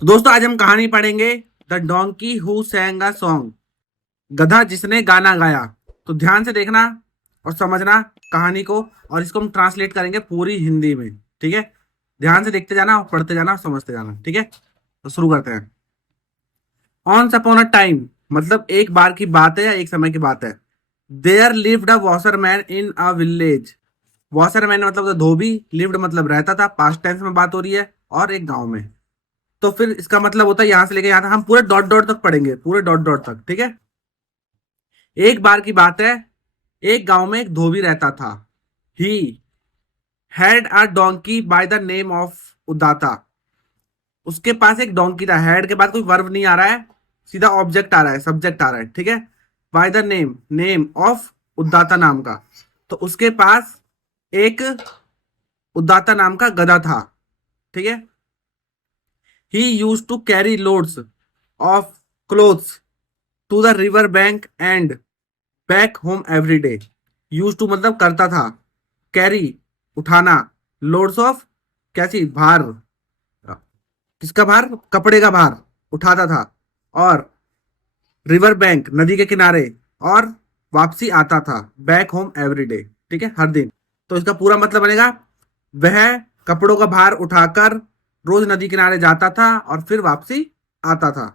तो दोस्तों आज हम कहानी पढ़ेंगे the donkey who सैंग a song. गधा जिसने गाना गाया। तो ध्यान से देखना और समझना कहानी को, और इसको हम ट्रांसलेट करेंगे पूरी हिंदी में। ठीक है, ध्यान से देखते जाना और पढ़ते जाना और समझते जाना। ठीक है, तो शुरू करते हैं। ऑन्स अपॉन अ टाइम मतलब एक बार की बात है या एक समय की बात है। There lived a washerman in a village. Washerman मतलब धोबी, लिव्ड मतलब रहता था, पास्ट टेंस में बात हो रही है, और एक गांव में। तो फिर इसका मतलब होता है यहां से लेके यहां तक हम पूरे डॉट डॉट तक पढ़ेंगे, पूरे डॉट डॉट तक। ठीक है, एक बार की बात है, एक गांव में एक धोबी रहता था। He had a donkey by the name of Udata. उसके पास एक डोंकी था। हैड के बाद कोई वर्ब नहीं आ रहा है, सीधा ऑब्जेक्ट आ रहा है, सब्जेक्ट आ रहा है। ठीक है, by the name, name of Udata नाम का। तो उसके पास एक उदाता नाम का गधा था। ठीक है, he use to carry loads of clothes to the river bank and back home every day. Use to मतलब करता था, कैरी उठाना, लोड्स ऑफ कैसी भार, किसका भार, कपड़े का भार उठाता था, और रिवर बैंक नदी के किनारे, और वापसी आता था, बैक होम एवरी डे। ठीक है, हर दिन। तो इसका पूरा मतलब बनेगा वह कपड़ों का भार उठाकर रोज नदी किनारे जाता था और फिर वापसी आता था।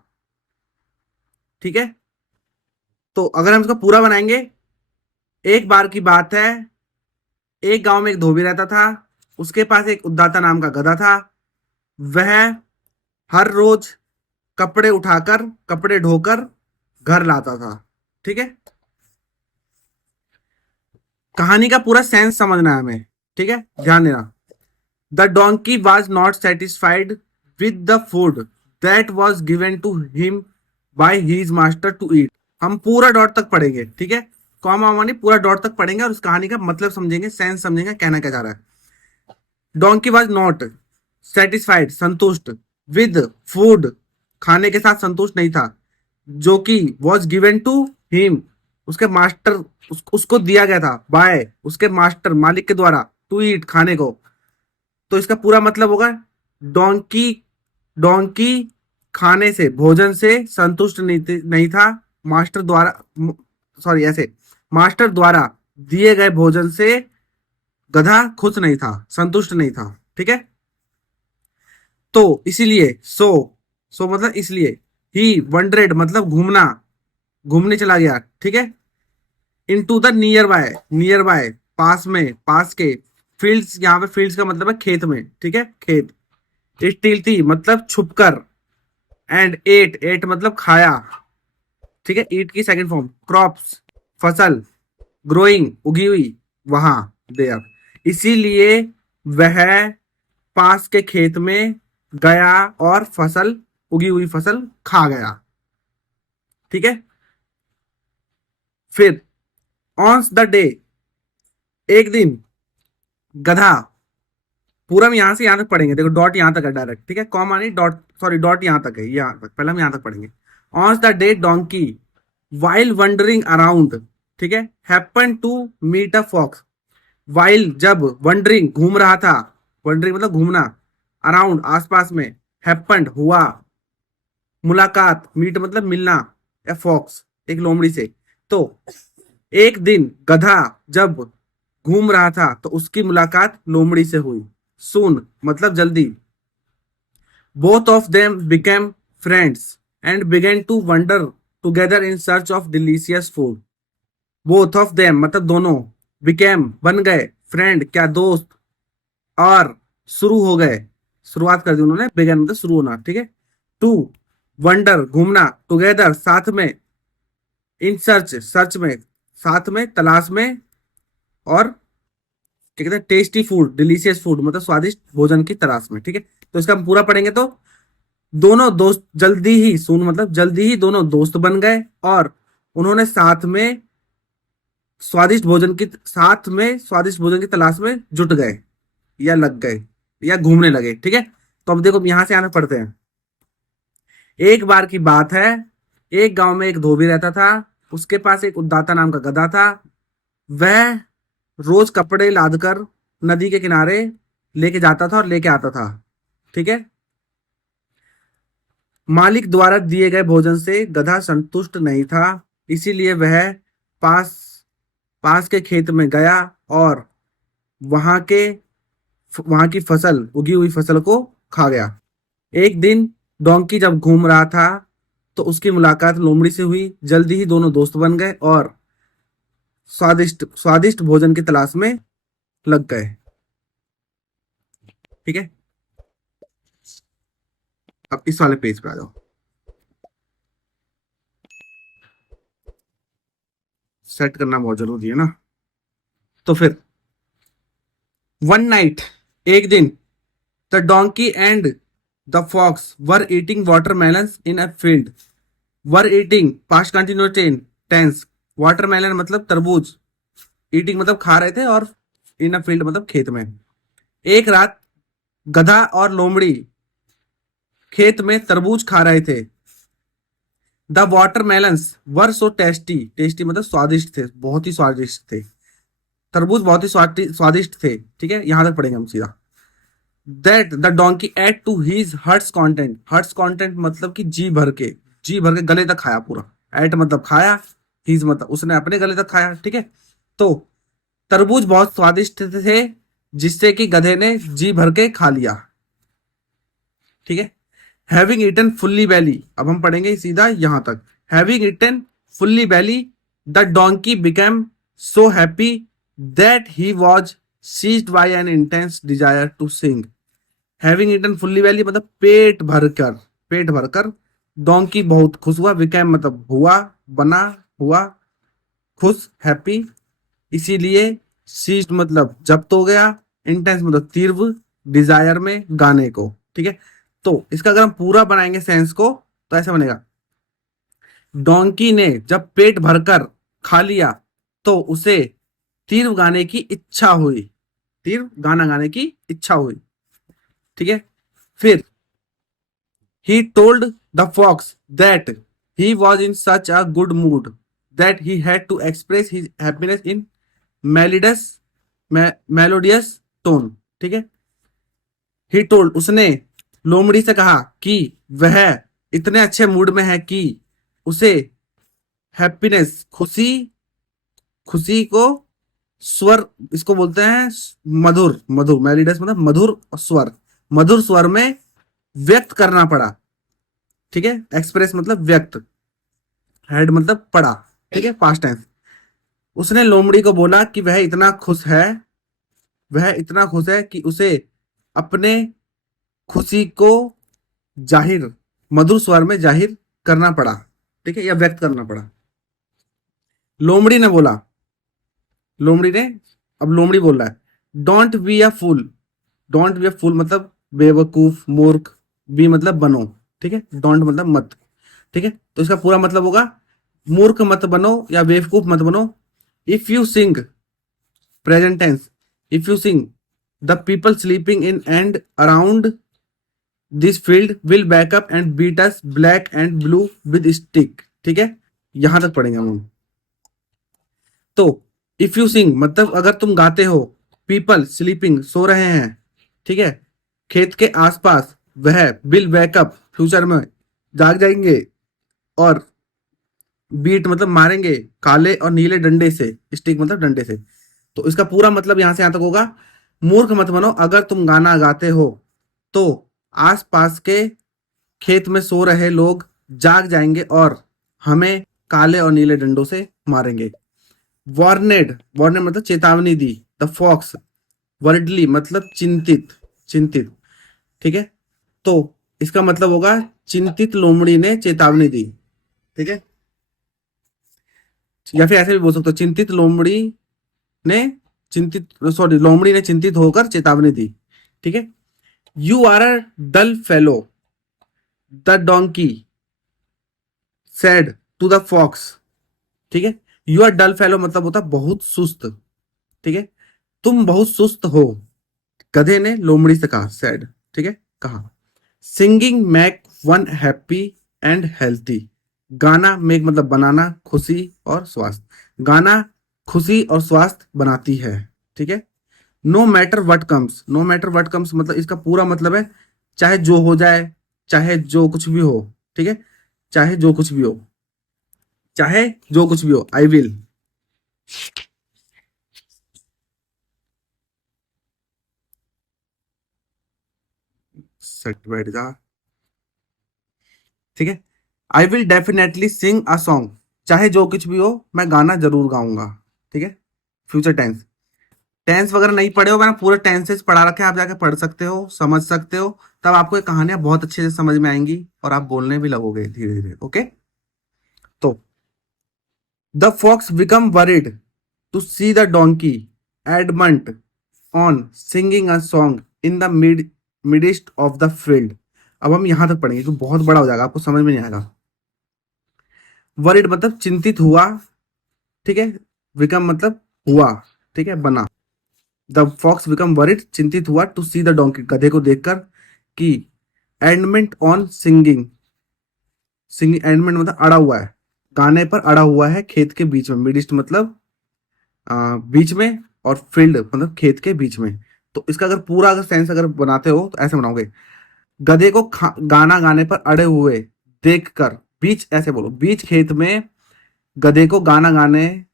ठीक है, तो अगर हम इसका पूरा बनाएंगे, एक बार की बात है, एक गांव में एक धोबी रहता था। उसके पास एक उद्दाता नाम का गधा था। वह हर रोज कपड़े उठाकर, कपड़े ढोकर घर लाता था। ठीक है, कहानी का पूरा सेंस समझना है हमें। ठीक है, ध्यान देना। The donkey was not satisfied with the food that was given to him by his master to eat. हम पूरा डॉट तक पढ़ेंगे। ठीक है, कॉमा वामा नहीं, पूरा डॉट तक पढ़ेंगे और उस कहानी का मतलब समझेंगे, सेंस समझेंगे, कहना क्या जा रहा है। डोंकी वॉज नॉट सेटिस्फाइड संतुष्ट, विद फूड खाने के साथ संतुष्ट नहीं था, जो कि वॉज गिवन टू हिम उसके मास्टर, उसको दिया गया था, बाय उसके मास्टर मालिक के द्वारा, टू ईट खाने को। तो इसका पूरा मतलब होगा डोंकी, डोंकी खाने से, भोजन से संतुष्ट नहीं था। मास्टर द्वारा, सॉरी ऐसे, मास्टर द्वारा दिए गए भोजन से गधा खुश नहीं था, संतुष्ट नहीं था। ठीक है, तो इसीलिए सो मतलब इसलिए, ही वंडरेड मतलब घूमना, घूमने चला गया। ठीक है, into the nearby, nearby पास में, पास के, फील्ड्स, यहाँ पे फील्ड्स का मतलब है खेत में। ठीक है, खेत। स्टीलती मतलब छुपकर, एंड एट, एट मतलब खाया। ठीक है, ईट की सेकंड फॉर्म, क्रॉप्स फसल, ग्रोइंग उगी हुई, वहां, देयर। इसीलिए वह पास के खेत में गया और फसल, उगी हुई फसल खा गया। ठीक है, फिर ऑन द डे, एक दिन गधा, पूरा हम यहां से यहां तक पढ़ेंगे। देखो डॉट यहां तक है डायरेक्ट। ठीक है, कॉमा नहीं, डॉट, सॉरी डॉट यहां तक है, यहां तक पहले हम यहां तक पढ़ेंगे। On the day donkey while wandering around, ठीक है, happen to meet a fox. While जब, वंडरिंग घूम रहा था, वंडरिंग मतलब घूमना, अराउंड आसपास में, हैपेंड हुआ, मुलाकात, मीट मतलब मिलना, या फॉक्स एक लोमड़ी से। तो एक दिन गधा जब घूम रहा था तो उसकी मुलाकात लोमड़ी से हुई। सून मतलब जल्दी। Both of them became friends and began to wander together in search of delicious food. Both of them मतलब दोनों, बिकेम बन गए, फ्रेंड क्या दोस्त, और शुरू हो गए, शुरुआत कर दी उन्होंने, बिगेन मतलब शुरू होना। ठीक है, टू वंडर घूमना, टुगेदर साथ में, इन सर्च सर्च में, साथ में, तलाश में, और क्या कहते हैं, टेस्टी फूड, डिलीशियस फूड मतलब स्वादिष्ट भोजन की तलाश में। ठीक है, तो इसका हम पूरा पढ़ेंगे। तो दोनों दोस्त जल्दी ही, सुन मतलब जल्दी ही दोनों दोस्त बन गए, और उन्होंने साथ में स्वादिष्ट भोजन की, साथ में स्वादिष्ट भोजन की तलाश में जुट गए, या लग गए, या घूमने लगे। ठीक है, तो अब देखो यहां से आने पढ़ते हैं। एक बार की बात है, एक गांव में एक धोबी रहता था। उसके पास एक उद्दाता नाम का गधा था। वह रोज कपड़े लादकर नदी के किनारे लेके जाता था और लेके आता था। ठीक है, मालिक द्वारा दिए गए भोजन से गधा संतुष्ट नहीं था, इसीलिए वह पास पास के खेत में गया और वहां के वहां की फसल, उगी हुई फसल को खा गया। एक दिन डोंकी जब घूम रहा था तो उसकी मुलाकात लोमड़ी से हुई। जल्दी ही दोनों दोस्त बन गए और स्वादिष्ट स्वादिष्ट भोजन की तलाश में लग गए। ठीक है, अब इस वाले पेज पे आ जाओ। सेट करना बहुत जरूरी है ना। तो फिर वन नाइट, एक दिन, the donkey and the fox were eating watermelons in a field. Were eating past continuous tense, watermelon मतलब तरबूज, ईटिंग मतलब खा रहे थे, और इन अ फील्ड मतलब खेत में। एक रात गधा और लोमड़ी खेत में तरबूज खा रहे थे। The watermelons were so tasty, tasty मतलब स्वादिष्ट थे, बहुत ही स्वादिष्ट थे। तरबूज बहुत ही स्वादिष्ट थे। ठीक है, यहां तक पढ़ेंगे हम सीधा। That the donkey ate to his heart's content, heart's content मतलब कि जी भर के गले तक खाया पूरा। एट मतलब खाया, हीज मतलब उसने अपने गले तक खाया। ठीक है, तो तरबूज बहुत स्वादिष्ट थे जिससे कि गधे ने जी भर के खा लिया। ठीक है, हैविंग ईटन फुल्ली बैली, अब हम पढ़ेंगे सीधा यहां तक। Having eaten fully belly, the donkey became so happy that he was seized by an intense desire to sing. Having eaten fully belly मतलब पेट भरकर डोंकी बहुत खुश हुआ। बिकेम मतलब हुआ, बना, हुआ, खुश, हैप्पी, इसीलिए सीज्ड मतलब जब्त हो गया, इंटेंस मतलब तीव्र, डिजायर में गाने को। ठीक है, तो इसका अगर हम पूरा बनाएंगे सेंस को तो ऐसा बनेगा। डोंकी ने जब पेट भरकर खा लिया तो उसे तीव्र गाने की इच्छा हुई, तीव्र गाना गाने की इच्छा हुई। ठीक है, फिर he told the fox that he was in such a good mood that he had to express his happiness in melodious melodious tone। ठीक है, he told उसने लोमड़ी से कहा कि वह इतने अच्छे मूड में है कि उसे हैप्पीनेस खुशी, खुशी को स्वर, इसको बोलते हैं मधुर, मधुर मेलिडस मतलब मधुर स्वर, मधुर स्वर में व्यक्त करना पड़ा। ठीक है, एक्सप्रेस मतलब व्यक्त, हैड मतलब पड़ा। ठीक है, पास्ट टेंस। उसने लोमड़ी को बोला कि वह इतना खुश है कि उसे अपने खुशी को जाहिर, मधुर स्वर में जाहिर करना पड़ा। ठीक है, या व्यक्त करना पड़ा। लोमड़ी ने बोला, लोमड़ी ने, अब लोमड़ी बोल रहा है don't be a fool. Don't be a fool मतलब बेवकूफ, मूर्ख, बी मतलब बनो। ठीक है, डोंट मतलब मत। ठीक है, तो इसका पूरा मतलब होगा मूर्ख मत बनो या बेवकूफ मत बनो। If you sing, present tense, if you sing the people sleeping in and around this field will back up and beat us black and blue with stick. ठीक है, यहां तक पढ़ेंगे हम। तो इफ यू सिंग मतलब अगर तुम गाते हो, पीपल स्लीपिंग सो रहे हैं, ठीक है, खेत के आसपास, वह विल बैकअप फ्यूचर में जाग जाएंगे, और बीट मतलब मारेंगे काले और नीले डंडे से, स्टिक मतलब डंडे से। तो इसका पूरा मतलब यहां से यहां तक होगा, मूर्ख मत बनो, अगर तुम गाना गाते हो तो आसपास के खेत में सो रहे लोग जाग जाएंगे और हमें काले और नीले डंडों से मारेंगे। वार्नेड, वार्नेड मतलब चेतावनी दी। द फॉक्स, वर्डली मतलब चिंतित, चिंतित। ठीक है, तो इसका मतलब होगा चिंतित लोमड़ी ने चेतावनी दी। ठीक है, या फिर ऐसे भी बोल सकते हो चिंतित लोमड़ी ने, चिंतित, सॉरी, लोमड़ी ने चिंतित होकर चेतावनी दी। ठीक है, you are a dull fellow, the donkey said to the fox. ठीक है, यू आर डल फेलो मतलब होता बहुत सुस्त। ठीक है, तुम बहुत सुस्त हो, गधे ने लोमड़ी से कहा, सेड। ठीक है, कहा। Singing make one happy and healthy, गाना मेक मतलब बनाना, खुशी और स्वास्थ्य, गाना खुशी और स्वास्थ्य बनाती है। ठीक है, no matter what comes, no matter what comes मतलब इसका पूरा मतलब है चाहे जो हो जाए, चाहे जो कुछ भी हो, ठीक है, चाहे जो कुछ भी हो, चाहे जो कुछ भी हो, आई विल। सेट बैठ जा। ठीक है, I will definitely sing a song, चाहे जो कुछ भी हो मैं गाना जरूर गाऊंगा। ठीक है, फ्यूचर टेंस। टेंस वगैरह नहीं पढ़े हो, मैंने पूरे टेंसेस पढ़ा रखे हैं, आप जाके पढ़ सकते हो, समझ सकते हो, तब आपको ये कहानियां बहुत अच्छे से समझ में आएंगी और आप बोलने भी लगोगे धीरे धीरे। ओके, तो the fox become worried to see the donkey adamant on singing a song in the midst of the field. अब हम यहां तक पढ़ेंगे, तो बहुत बड़ा हो जाएगा, आपको समझ में नहीं आएगा। वरिड मतलब चिंतित हुआ, ठीक है, बिकम मतलब हुआ, ठीक है, बना। द फॉक्स बिकम वरिड, चिंतित हुआ, टू सी द डोंकी, गधे को देखकर, कि endowment on singing, singing endowment मतलब अड़ा हुआ है, गाने पर अड़ा हुआ है, खेत के बीच में, मिडिस्ट मतलब बीच में, और फील्ड मतलब खेत के बीच में। तो इसका अगर पूरा अगर सेंस अगर बनाते हो तो ऐसे बनाओगे, गधे को गाना गाने पर अड़े हुए देखकर, बीच ऐसे बोलो, बीच खेत में गधे को गाना गाने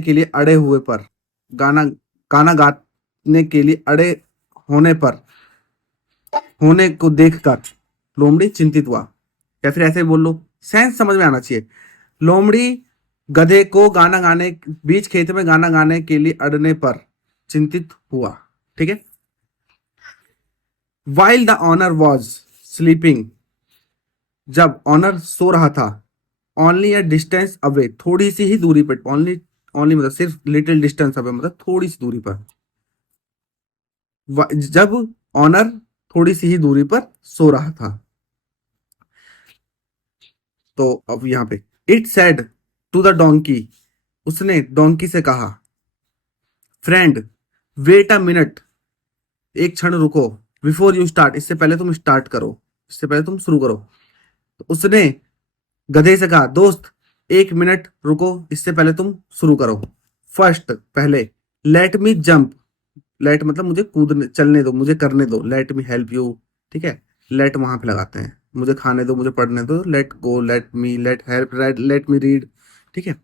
के लिए अड़े हुए पर, गाना गाना गाने के लिए अड़े होने पर, होने को देखकर लोमड़ी चिंतित हुआ। या फिर ऐसे बोल लो, सेंस समझ में आना चाहिए। लोमड़ी गधे को गाना गाने, बीच खेत में गाना गाने के लिए अड़ने पर चिंतित हुआ। ठीक है, while the owner was sleeping, जब ऑनर सो रहा था, ओनली अ डिस्टेंस अवे, थोड़ी सी ही दूरी पर, ओनली, ओनली मतलब सिर्फ लिटिल डिस्टेंस अवे मतलब थोड़ी सी दूरी पर, जब ऑनर थोड़ी सी ही दूरी पर सो रहा था। तो अब यहां पे it said to the donkey, उसने डोंकी से कहा, फ्रेंड वेट अ मिनट, एक क्षण रुको, बिफोर यू स्टार्ट, इससे पहले तुम स्टार्ट करो, इससे पहले तुम शुरू करो। तो उसने गधे से कहा, दोस्त एक मिनट रुको, इससे पहले तुम शुरू करो। फर्स्ट पहले, लेट मी जंप, लेट मतलब मुझे कूदने चलने दो, मुझे करने दो, लेट मी हेल्प यू। ठीक है, लेट वहां पे लगाते हैं, मुझे खाने दो, मुझे पढ़ने दो, let go, let me, let help, let me read. ठीक है,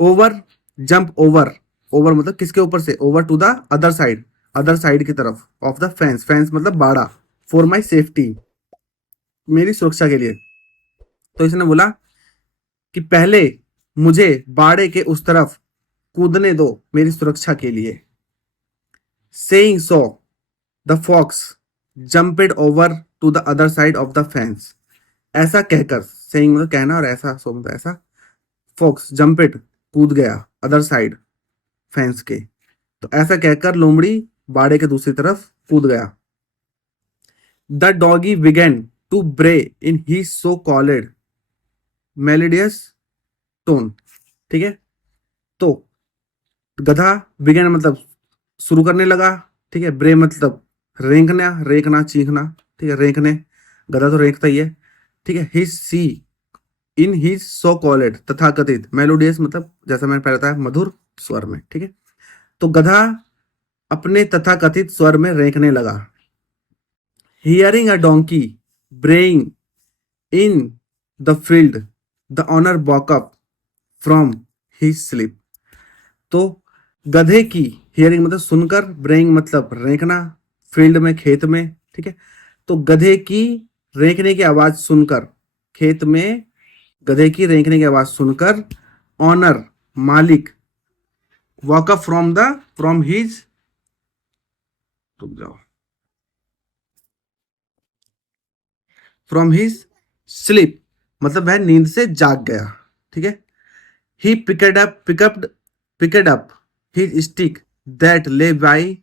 ओवर, जंप ओवर, ओवर मतलब किसके ऊपर से, over to the other side, other side की तरफ, ऑफ द फेंस, फेंस मतलब बाड़ा, फॉर माई सेफ्टी, मेरी सुरक्षा के लिए। तो इसने बोला कि पहले मुझे बाड़े के उस तरफ कूदने दो मेरी सुरक्षा के लिए। Saying so the fox jumped over to the other side of the fence, ऐसा कहकर, सेइंग मतलब कहना और ऐसा सो मतलब ऐसा, फॉक्स जंपेड कूद गया, अदर साइड फेंस के, तो ऐसा कहकर लोमड़ी बाड़े के दूसरी तरफ कूद गया। द डॉगी बिगेन टू ब्रे इन ही सो कॉल्ड मेलोडियस टोन। ठीक है, तो गधा, बिगेन मतलब शुरू करने लगा, ठीक है, ब्रे मतलब रेंकना, रेंकना, चीखना, ठीक है, रेंकने, गधा तो रेंकता ही है। ठीक है, his see in his so called, तथा कथित, मेलोडियस मतलब जैसा मैंने पहले बताया मधुर स्वर में। ठीक है, तो गधा अपने तथा कथित स्वर में रेंकने लगा। Hearing a donkey braying in the field, the owner woke up from his sleep. तो गधे की, हियरिंग मतलब सुनकर, ब्रेइंग मतलब रेंकना, फील्ड में खेत में। ठीक है, तो गधे की रेंकने की आवाज सुनकर, खेत में गधे की रेंकने की आवाज सुनकर, ऑनर मालिक, वॉक अप फ्रॉम हिज, रुक जाओ, फ्रॉम हिज स्लीप मतलब वह नींद से जाग गया। ठीक है, ही picked up his stick that lay by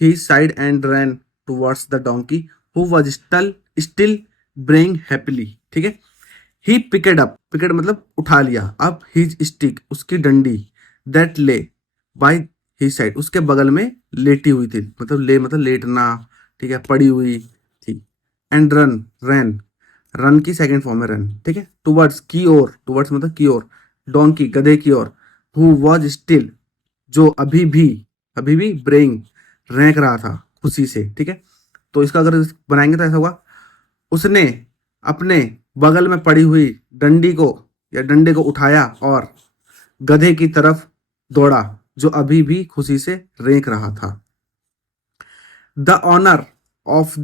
his side and ran towards the donkey who was still braying happily। ठीक है, ही picked मतलब उठा लिया, अब his stick उसकी डंडी, that lay by his side उसके बगल में लेटी हुई थी, मतलब ले मतलब लेटना, ठीक है, पड़ी हुई थी, एंड रन, रन की सेकंड फॉर्म है रन। ठीक है, टुवर्ड्स की ओर, टुवर्ड्स मतलब की ओर, डोंकी गधे की ओर, हु वॉज स्टिल जो अभी भी ब्रेइंग रेंक रहा था खुशी से। ठीक है, तो इसका अगर बनाएंगे तो ऐसा होगा, उसने अपने बगल में पड़ी हुई डंडी को या डंडे को उठाया और गधे की तरफ दौड़ा जो अभी भी खुशी से रेंक रहा था। The owner of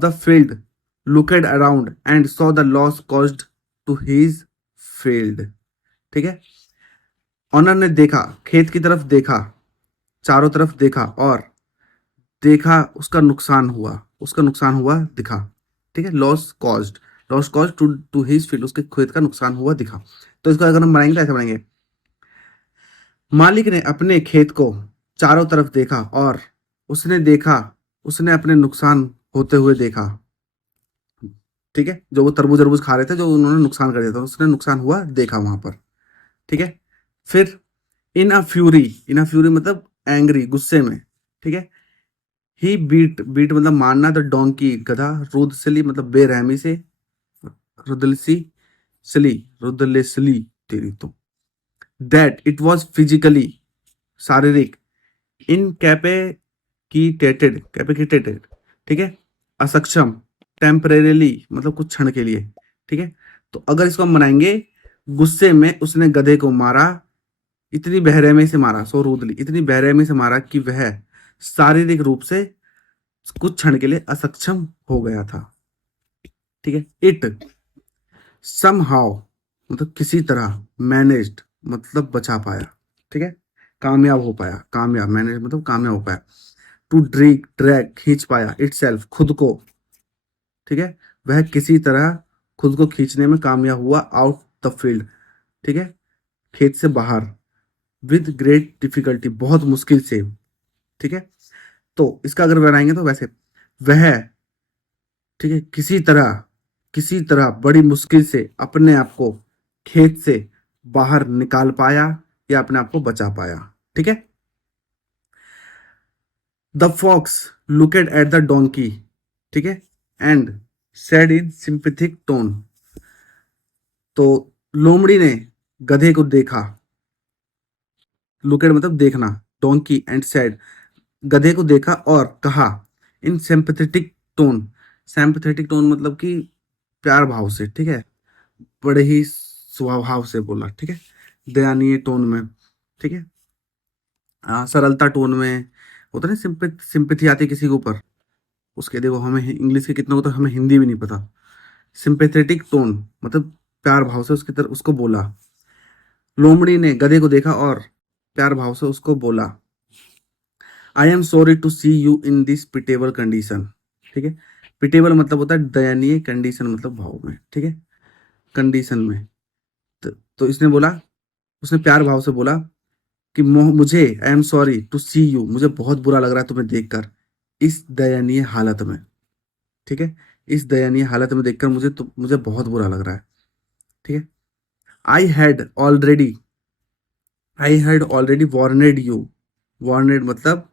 the field looked around and saw the loss caused to his field. ठीक है, ऑनर ने देखा, खेत की तरफ देखा, चारों तरफ देखा और देखा उसका नुकसान हुआ दिखा। ठीक है, loss caused to his field, उसके खेत का नुकसान हुआ दिखा। तो इसको अगर हम बनाएंगे तो ऐसे बनाएंगे, मालिक ने अपने खेत को चारों तरफ देखा और उसने अपने नुकसान होते हुए देखा। ठीक है, जो वो तरबूज खा रहे थे, जो उन्होंने नुकसान कर दिया था, उसने नुकसान हुआ देखा वहां पर। ठीक है, फिर इन अ फ्यूरी मतलब एंग्री, गुस्से में। ठीक है, ही बीट मतलब मारना, द डोंकी गधा, रुदसिली मतलब बेरहमी से, रुदलेसली तेरी तो, दैट इट वाज फिजिकली शारीरिक, कैपेसिटेटेड। ठीक है, असक्षम, टेम्परेरीली मतलब कुछ क्षण के लिए। ठीक है, तो अगर इसको हम बनाएंगे, गुस्से में उसने गधे को मारा, इतनी बेरहमी से मारा, सो रूदली इतनी बेरहमी से मारा कि वह शारीरिक रूप से कुछ क्षण के लिए असक्षम हो गया था। ठीक है, इट समहाउ मतलब किसी तरह, मैनेज्ड मतलब बचा पाया। ठीक है, कामयाब हो पाया, मैनेज मतलब कामयाब हो पाया। टू ड्रैग खींच पाया, इटसेल्फ खुद को। ठीक है, वह किसी तरह खुद को खींचने में कामयाब हुआ, आउट द फील्ड। ठीक है, खेत से बाहर, विद ग्रेट डिफिकल्टी बहुत मुश्किल से। ठीक है, तो इसका अगर बनाएंगे तो वैसे, वह ठीक है किसी तरह बड़ी मुश्किल से अपने आप को खेत से बाहर निकाल पाया या अपने आप को बचा पाया। ठीक है, the fox looked at the donkey. ठीक है, and said in sympathetic tone. तो लोमड़ी ने गधे को देखा, लुकेड मतलब देखना, डोंकी एंड सेड गधे को देखा और कहा, इन सिंपैथेटिक टोन मतलब कि प्यार भाव से। ठीक है, बड़े ही स्वभाव से बोला। ठीक है, दयानीय टोन में। ठीक है, सरलता टोन में होता है ना, सिंपैथी आती है किसी के ऊपर, उसके देखो हमें इंग्लिश के कितना होता है, हमें हिंदी भी नहीं पता। सिंपैथेटिक टोन मतलब प्यार भाव से उसकी तरफ उसको बोला। लोमड़ी ने गधे को देखा और प्यार भाव से उसको बोला, I am sorry to see you in this pitiable condition. ठीक है, पिटेबल मतलब होता है दयनीय, कंडीशन मतलब भाव में। ठीक है, कंडीशन में। तो इसने बोला, उसने प्यार भाव से बोला कि मुझे, I am sorry to see you, मुझे बहुत बुरा लग रहा है तुम्हें देखकर, इस दयनीय हालत में। ठीक है, इस दयनीय हालत में देखकर मुझे बहुत बुरा लग रहा है। ठीक है, आई हैड ऑलरेडी वार्नेड यू, वार्नेड मतलब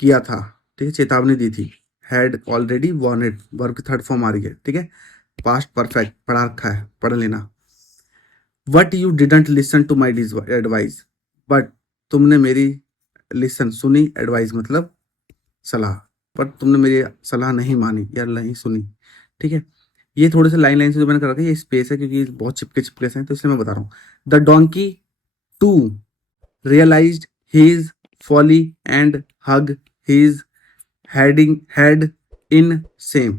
किया था। ठीक है, चेतावनी दी थी। हैड ऑलरेडी वार्नेड, वर्ब की थर्ड फॉर्म आ रही है। ठीक है, पास्ट परफेक्ट पढ़ा रखा है, पढ़ लेना। What you didn't listen to my advice, but तुमने मेरी लिसन सुनी, एडवाइस मतलब सलाह, पर तुमने मेरी सलाह नहीं मानी या नहीं सुनी। ठीक है, ये थोड़े से लाइन से जो मैंने कर रखा है, ये स्पेस है क्योंकि बहुत चिपके से हैं, तो इसलिए मैं बता रहा हूँ। The donkey too realized his folly and hug his head in shame।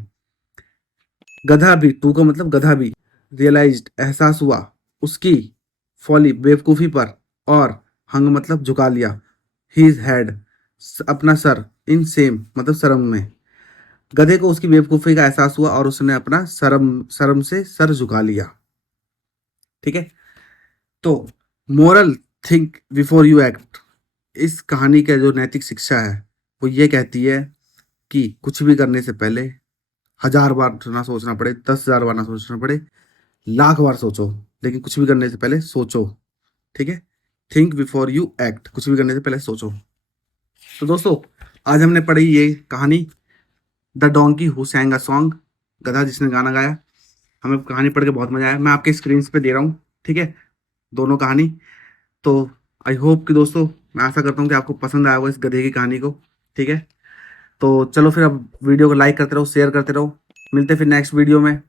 गधा भी, टू का मतलब गधा भी, रियलाइज्ड एहसास हुआ उसकी, फॉली बेवकूफी पर, और हंग मतलब झुका लिया, हिज हेड अपना सर, इन सेम मतलब शर्म में। गधे को उसकी बेवकूफी का एहसास हुआ और उसने अपना शर्म से सर झुका लिया। ठीक है, तो moral, think before you act. इस कहानी का जो नैतिक शिक्षा है वो ये कहती है कि कुछ भी करने से पहले 1000 बार ना सोचना पड़े, 10,000 बार ना सोचना पड़े, लाख बार सोचो, लेकिन कुछ भी करने से पहले सोचो। ठीक है, थिंक बिफोर यू एक्ट, कुछ भी करने से पहले सोचो। तो दोस्तों, आज हमने पढ़ी ये कहानी, the donkey who सैंग a song, गधा जिसने गाना गाया। हमें कहानी पढ़ के बहुत मजा आया। मैं आपके स्क्रीन पे दे रहा हूँ। ठीक है, दोनों कहानी। तो आई होप कि दोस्तों, मैं आशा करता हूँ कि आपको पसंद आया होगा इस गधे की कहानी को। ठीक है, तो चलो फिर अब वीडियो को लाइक करते रहो, शेयर करते रहो, मिलते फिर नेक्स्ट वीडियो में।